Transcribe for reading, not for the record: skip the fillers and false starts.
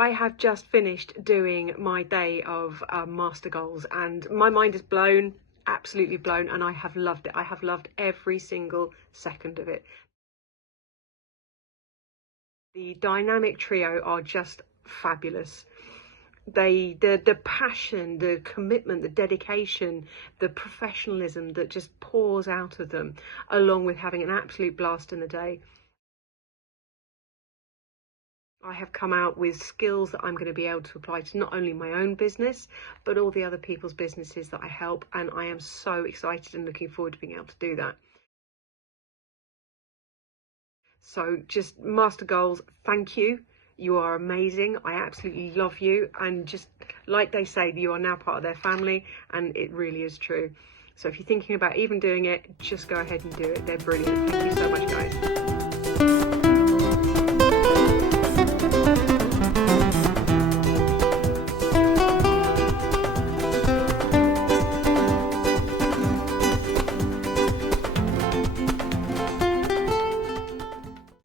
I have just finished doing my day of master goals, and my mind is blown, absolutely blown, and I have loved it. I have loved every single second of it. The dynamic trio are just fabulous. The passion, the commitment, the dedication, the professionalism that just pours out of them, along with having an absolute blast in the day. I have come out with skills that I'm going to be able to apply to not only my own business, but all the other people's businesses that I help, and I am so excited and looking forward to being able to do that. So just master goals, thank you. You are amazing. I absolutely love you, and just like they say, you are now part of their family, and it really is true. So if you're thinking about even doing it, just go ahead and do it. They're brilliant. Thank you so much, guys.